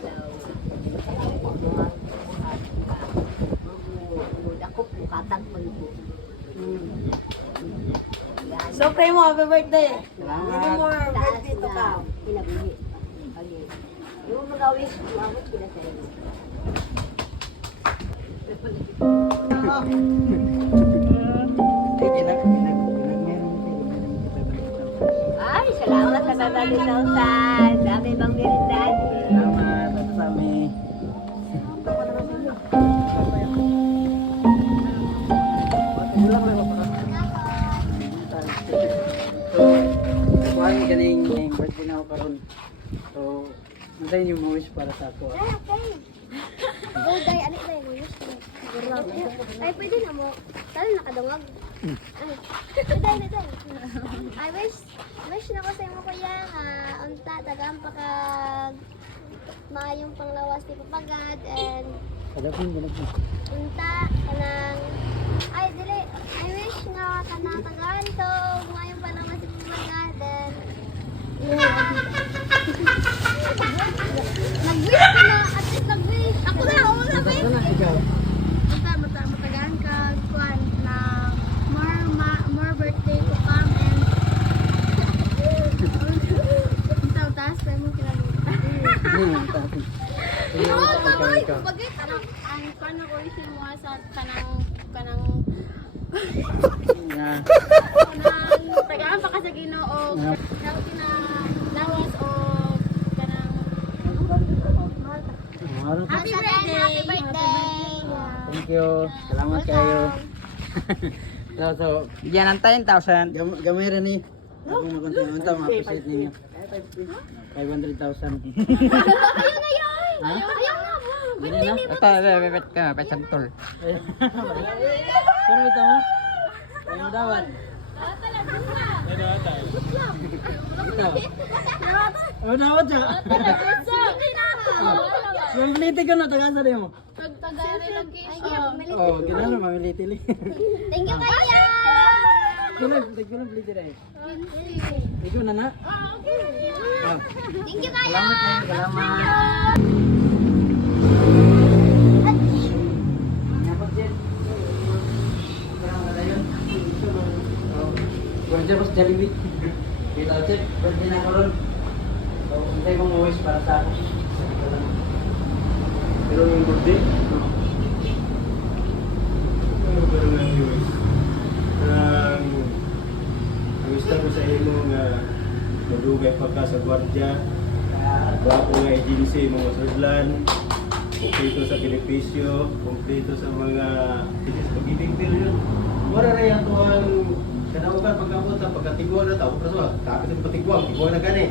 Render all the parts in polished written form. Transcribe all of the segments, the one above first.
daw. Ako po katagpon po. So, pray mo, happy birthday. Salamat. Many more birthday to come. Pinabuhi. Yung mga wish, umabot ko na sa inyo. Ay, salamat sa babalitan. Dami bang merindan. Salamat at sa amin. Kuhaan galing yung birthday na ako karon. So, nandiyan yung mga wish para sa ako. Oh, day, ano ba yung wish mo? Ay, pwede na mo. Talo nakadungag. Ay, day. Ay, wish na ko sa imo kuya nga unta tagaan pa kag maayong panglawas ni papagad and Kadapin, kadapin. unta kanang ay dili I wish nga kanang tagaan to maayong panglawas ni papagad and nag-wish ko na at least nag-wish ako na Ito na, ikaw. matagaan ka kuan na more birthday to come and unta taas pa mo kinabuhi. Ikaw. Bagay kanang ang paano ko wish mo sa kanang tagaan pa ka sa Ginoo daw kinalawas o kanang happy birthday. Thank you. Salamat kayo. So, bigyan ng 10,000. Gamay rin eh. Ako makunta, ma-appreciate ninyo. 500,000. Ha? Ayaw nga mo. Gini na? Ito, bebet ka, petsantol. Pero ito mo? Ayaw dawan. Ikaw? Oh, nawat siya. Mamiliti ka na, tagasa rin mo. Oh, ginala, mamiliti li. Thank you kaya. Tignan, piliti rin. Ikaw na na? Ah. Thank you kaya. Salamat, salamat. Birthday pas Jollibee. Kita check birthday na karon. So, hintay mong wish para sa ako. Pero yung birthday? Ano ba rin ang wish? Ang gusto ko sa imo nga madugay pa ka sa gwardya, bago nga agency mga sudlan, kumpleto sa benepisyo, kumpleto sa mga pag-ibig period. Wala rin ato ang kanawagan pagkabot ang pagkatigwa na tao. Pero tapos ang patigwa, tigwa na gani.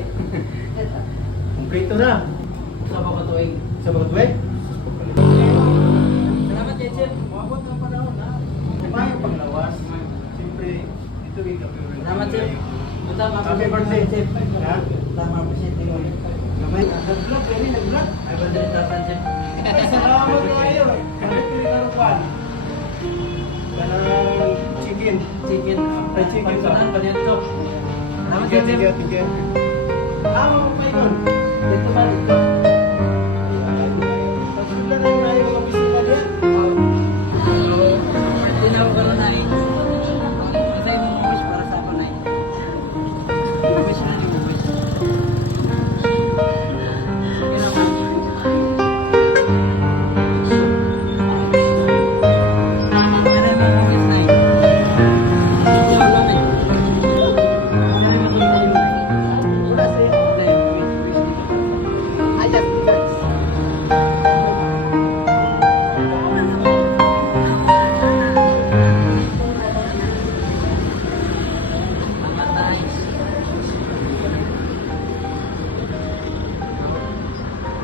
Kumpleto na. Sa pagkatuig. Sa mga tuweg? Salamat, Jensen. Mabot ng panahon na. Diba yung paglawas? Siyempre, ito rin kami. Salamat, Chef. Punta, Happy birthday, Chef. Ha? Punta, ma-appreciate ninyo. Gamay, nag-vlog, kaya rin nag-vlog. 500,000, Chef. Salamat kayo. Balik ko rin ang kwan. Kanang chicken. Chicken. Ay, chicken ka. Pagsunan, panito. Salamat, Tigyan, Chef. tigyan, tigyan. Tama mo pa yun. Dito ba, dito? Pagsunan na yun ay mga bisita niya. Hindi na ako karoon na eh. Kasi yung mga wish para sa ako na eh. Wish na yung wish. Yun ako. Ano yung mga wish na eh? Wala lang eh. Ano yung mga wish na eh? Wala siya. Wala yung wish dito. I just thanks.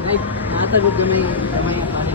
Like, nakatagod na may kamay ang pari.